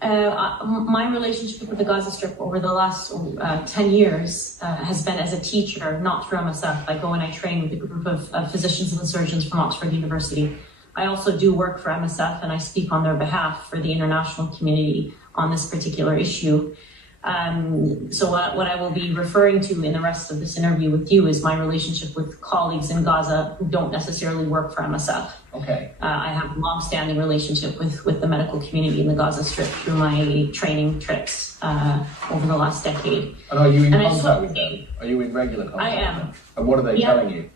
My relationship with the Gaza Strip over the last 10 years has been as a teacher, not through MSF. I go and I train with a group of physicians and surgeons from Oxford University. I also do work for MSF and I speak on their behalf for the international community on this particular issue. So what I will be referring to in the rest of this interview with you is my relationship with colleagues in Gaza who don't necessarily work for MSF. Okay. I have a long-standing relationship with the medical community in the Gaza Strip through my training trips over the last decade. And are you in contact with them? Are you in regular contact with them? I am. And what are they telling you?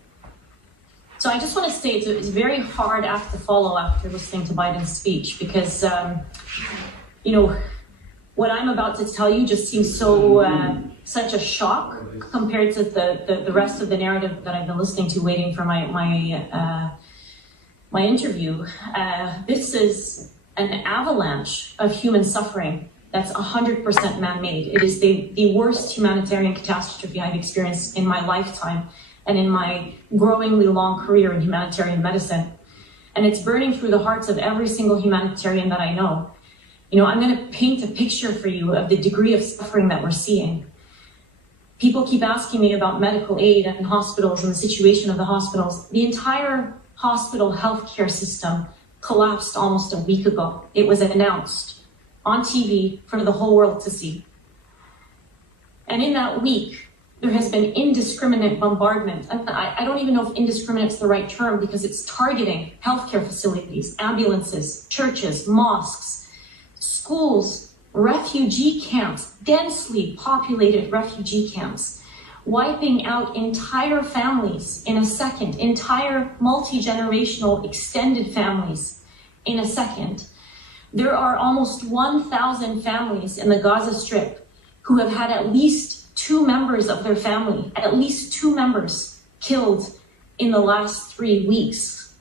So I just want to say it's a very hard act to follow after listening to Biden's speech because, what I'm about to tell you just seems such a shock compared to the rest of the narrative that I've been listening to, waiting for my interview. This is an avalanche of human suffering that's 100% man-made. It is the worst humanitarian catastrophe I've experienced in my lifetime and in my growingly long career in humanitarian medicine. And it's burning through the hearts of every single humanitarian that I know. I'm going to paint a picture for you of the degree of suffering that we're seeing. People keep asking me about medical aid and hospitals and the situation of the hospitals. The entire hospital healthcare system collapsed almost a week ago. It was announced on TV for the whole world to see. And in that week, there has been indiscriminate bombardment. And I don't even know if indiscriminate is the right term because it's targeting healthcare facilities, ambulances, churches, mosques, schools, refugee camps, densely populated refugee camps, wiping out entire families in a second, entire multi-generational extended families in a second. There are almost 1,000 families in the Gaza Strip who have had at least 2 members of their family, at least 2 members killed in the last 3 weeks.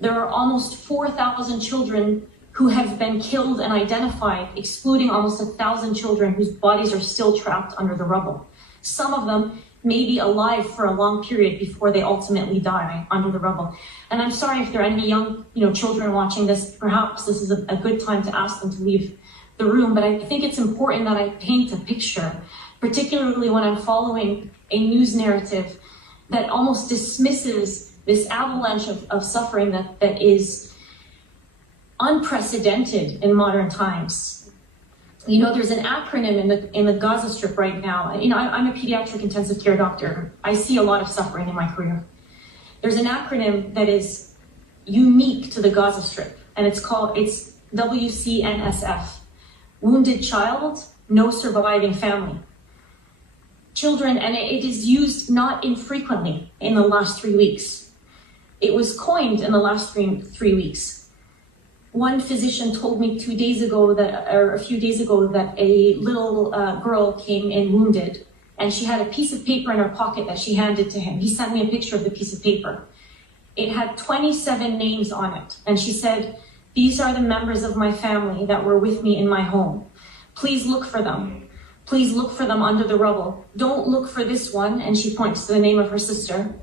There are almost 4,000 children who have been killed and identified, excluding almost 1,000 children whose bodies are still trapped under the rubble. Some of them may be alive for a long period before they ultimately die under the rubble. And I'm sorry if there are any young children watching this, perhaps this is a good time to ask them to leave the room, but I think it's important that I paint a picture, particularly when I'm following a news narrative that almost dismisses this avalanche of suffering that is unprecedented in modern times. There's an acronym in the Gaza Strip right now. I'm a pediatric intensive care doctor. I see a lot of suffering in my career. There's an acronym that is unique to the Gaza Strip, and it's WCNSF. Wounded child, no surviving family. Children, and it is used not infrequently in the last 3 weeks. It was coined in the last three weeks. One physician told me a few days ago that a little girl came in wounded, and she had a piece of paper in her pocket that she handed to him. He sent me a picture of the piece of paper. It had 27 names on it, and she said, "These are the members of my family that were with me in my home. Please look for them. Please look for them under the rubble. Don't look for this one," and she points to the name of her sister.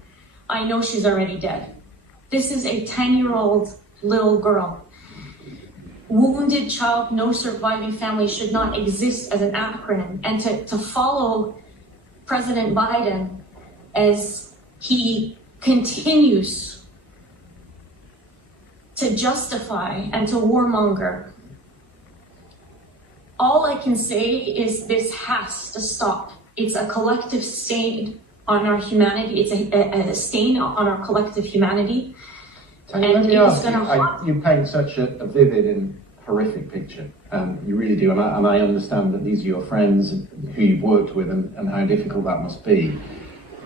"I know she's already dead." This is a 10-year-old little girl. Wounded child, no surviving family should not exist as an acronym. And to follow President Biden as he continues to justify and to warmonger, all I can say is this has to stop. It's a collective stain on our humanity. It's a stain on our collective humanity. Tanya, let me ask you paint such a vivid and horrific picture. You really do, and I understand that these are your friends who you've worked with and how difficult that must be.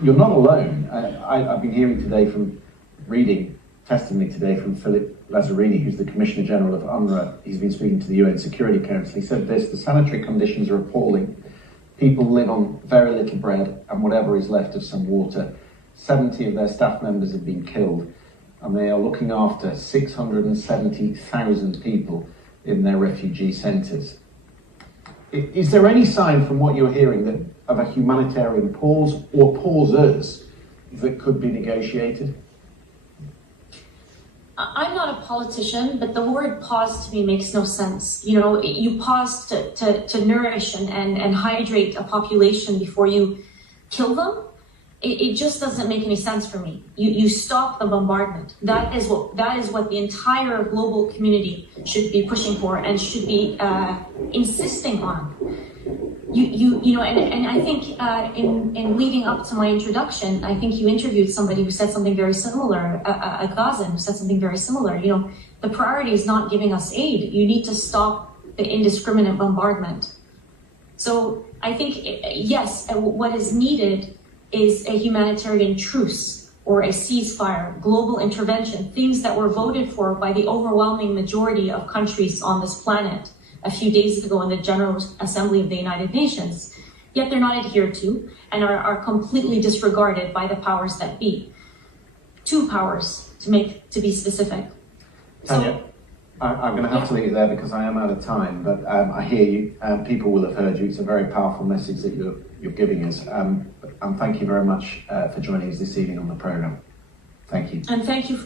You're not alone. I've been hearing today reading testimony today from Philip Lazzarini, who's the Commissioner General of UNRWA. He's been speaking to the UN Security Council. He said this: "The sanitary conditions are appalling. People live on very little bread and whatever is left of some water. 70 of their staff members have been killed, and they are looking after 670,000 people in their refugee centres." Is there any sign from what you're hearing of a humanitarian pause or pauses that could be negotiated? I'm not a politician, but the word pause to me makes no sense. You know, you pause to nourish and hydrate a population before you kill them. It just doesn't make any sense for me. You stop the bombardment. That is what the entire global community should be pushing for and should be insisting on. You know, and I think in leading up to my introduction, I think you interviewed somebody who said something very similar, a Gazan who said something very similar. You know, the priority is not giving us aid. You need to stop the indiscriminate bombardment. So I think, yes, what is needed is a humanitarian truce or a ceasefire, global intervention, things that were voted for by the overwhelming majority of countries on this planet a few days ago in the General Assembly of the United Nations, yet they're not adhered to and are completely disregarded by the powers that be. Two powers, to be specific. Tanya, I'm going to have to leave there because I am out of time, but I hear you, people will have heard you. It's a very powerful message that you're giving us. And thank you very much for joining us this evening on the programme. Thank you. And thank you.